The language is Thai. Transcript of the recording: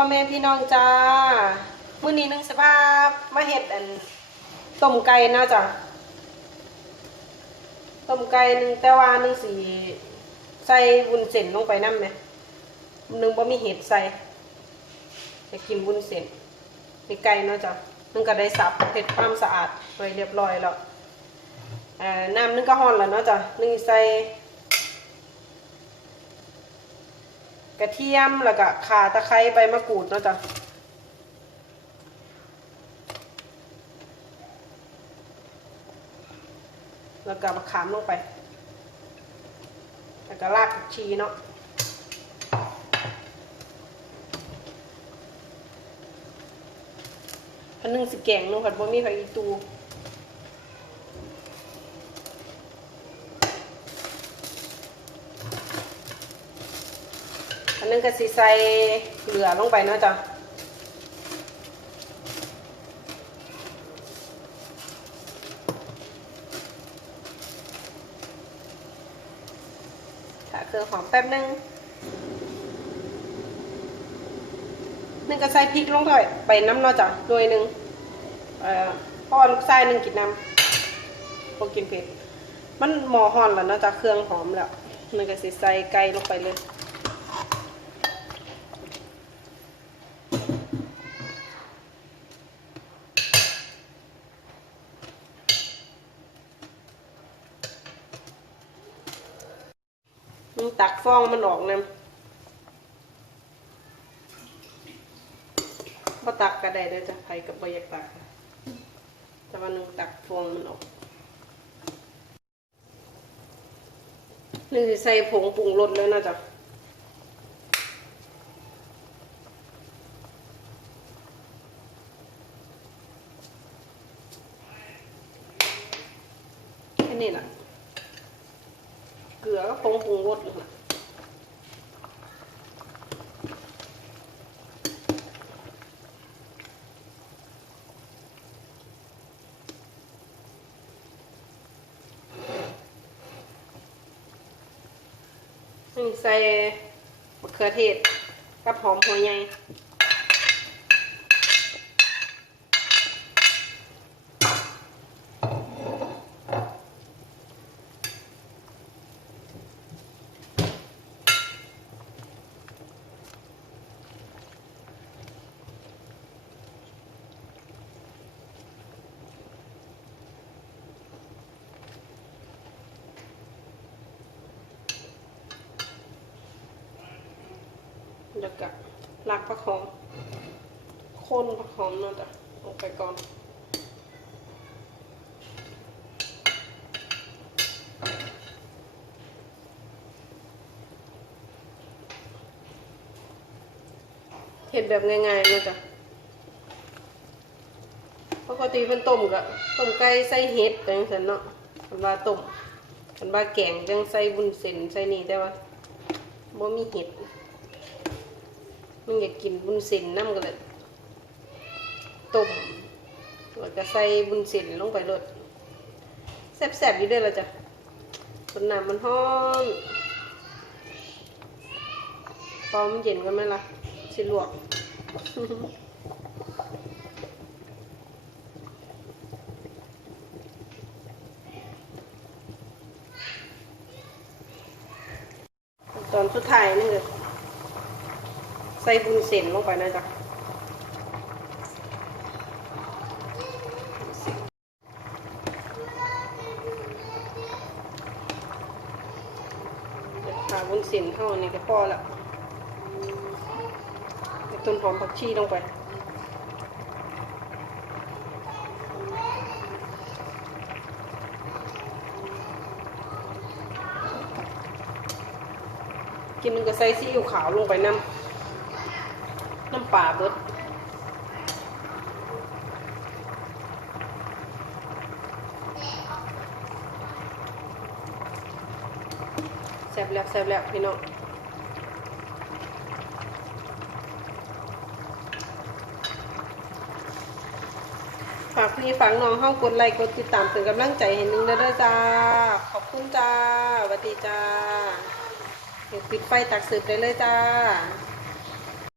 พ่อแม่พี่น้องจ้ามื้อนี้นึงสภาพมาเฮ็ดอันต้มไก่นาะจ้ะต้มไก่หนึงแต่ว่าหนึงสีใส่วุ้นเส้นลงไปนำแหมหนึงบ่มีเห็ดใส่จะกินวุ้นเส้นมีไก่เนาะจ้ะนึงก็ได้สับเฮ็ดความสะอาดไว้เรียบร้อยแล้วน้ำนึงก็ร้อนแล้วเนาะจ้ะนึงใส่ กระเทียมแล้วก็ข่าตะไคร้ใบมะกรูดเนาะจ้ะแล้วก็มะขามลงไป แล้วก็รากผักชีเนาะอันนึงสิแกงเนาะผัดบ่มีผักอีตู นนึงก็สิใส่เหลือลงไปเนาะจ้ะถ้าเครื่องหอมแป๊บนึงนึงก็ใส่พริกลงด้วยไปน้ำเนาะจ้ะหน่วยหนึ่งเอ่อเพราะว่าลูกชายหนึ่งกินน้ำพวกกินเผ็ดมันหมอห่อนแล้วเนาะจ้ะเครื่องหอมแล้วนึงก็สิใส่ไก่ลงไปเลย มันตักฟองมันออกนะพอตักก็ได้เดี๋ยวจะไผกับบอยากตักแต่วันนึงตักฟองมันออกนี่สิใส่ผงปรุงรสเลยนะจ๊ะแค่นี้แหละ เกลือก็ผงปรุงรสเลยค่นี่ใส่มะเขือเทศกับหอมหัวใหญ่ แล้วก็ลากผักหอมคนผักหอมเนั่นจ้ะลงไปก่อนเห็ดแบบง่ายๆนะจ๊ะปกติเป็นต้มกับต้มไก่ใส่เห็ดจังสันเนาะคันว่าต้มคันว่าแกงจังใส่บุญเส้นใส่นี่แต่ว่าบ่มีเห็ด มันอยากกินบุญเส้นน้ำกันเลยต้มแล้วก็ใส่บุญเส้นลงไปเลยแซ่บๆอยู่ด้วยละจ้ะส่วนน้ำมันฮ้อนตอมเย็นกันไหมล่ะสิลวกตอนสุดท้ายนี่เลย ส่บุญเส้นลงไปนะจ๊ะหาบุญเส้นเท่านี้ก็พอละต้นหอมผักชีลงไปกินนึงก็ใส่ซีอิ๊วขาวลงไปน้ำ น้ำปลาเบิดแซ่บแล้วแซ่บแล้วพี่น้องฝากพี่ฝากน้องเข้ากดไลค์กดติดตามเป็นกำลังใจให้หนึงเด้อจ้า ขอบคุณจ้าสวัสดีจ้าเดี๋ยวปิดไฟตักสืบได้เลยจ้า